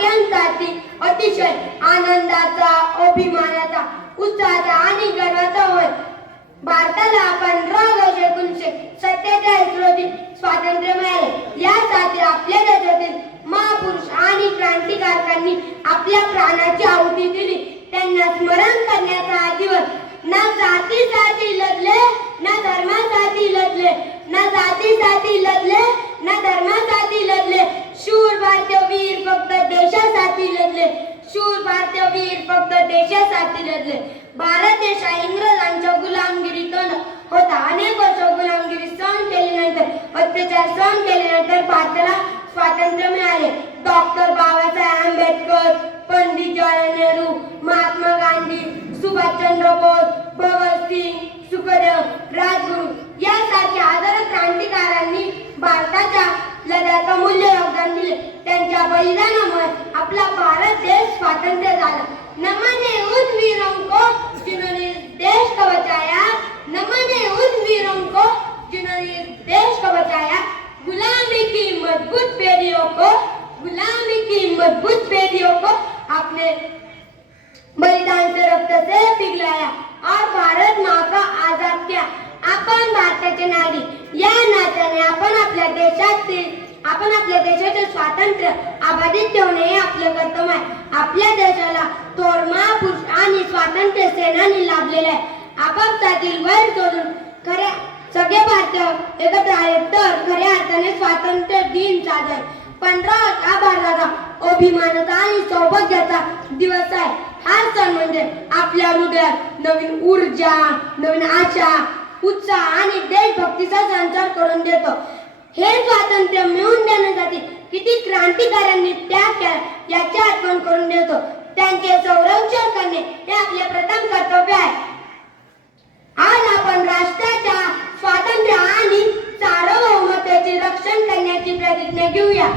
आपल्यांसाठी अतिशय आनंदाचा अभिमानाचा उत्साहाचा आणि गर्वाचा होय. भारताला पंधरा ऑगस्ट एकोणीसशे सत्तेचाळीस रोजी स्वातंत्र्य मिळाले. यासाठी आपल्या देशातील महापुरुष आणि क्रांतिकारकांनी आपल्या प्राणाची आहुती दिली. त्यांना स्मरण करण्याचा हा दिवस. ना जातीसाठी लढले ना धर्मासाठी लढले ना जातीसाठी लढले ना धर्मासाठी लढले शूर भारतीय वीर फक्त देशासाठी लढले शूर भारतीय वीर फक्त देशासाठी लढले. भारत देश हा इंग्रजांच्या गुलामगिरी स्वातंत्र्य झालं. नमने उन वीरों को जिन्होंने देश को बचाया नमने उन वीरों को जिन्होंने देश को बचाया गुलामी की मजबूत पेड़ियों को गुलामी की मजबूत पेड़ियों को आपने बलिदान से रक्त से पिघलाया और भारत माँ का आजाद किया। आपण भारताचे नागरिक या नात्याने आपण आपल्या देशातील आपण आपल्या देशाचे स्वातंत्र्य अबाधित ठेवणे हे आपले कर्तव्य आहे आपल्या देशाला थोर महापुरुष आणि स्वातंत्र्य लाभलेला आहे. आपापसातील वैर सोडून खऱ्या सगळे भारतीय एकत्र आले तर खऱ्या अर्थाने स्वातंत्र्य दिन साजरा पंधरा ऑगस्ट हा भारताचा अभिमानाचा आणि सौभाग्याचा दिवस आहे. हा सण म्हणजे आपल्या हृदयात नवीन ऊर्जा नवीन आशा उत्साह आणि देशभक्तीचा संचार करून देतो. हे स्वातंत्र्य मिळवून देण्यासाठी किती क्रांतिकाऱ्यांनी त्याग केला याची आठवण करून देतो. त्यांचे संरक्षण 加油呀！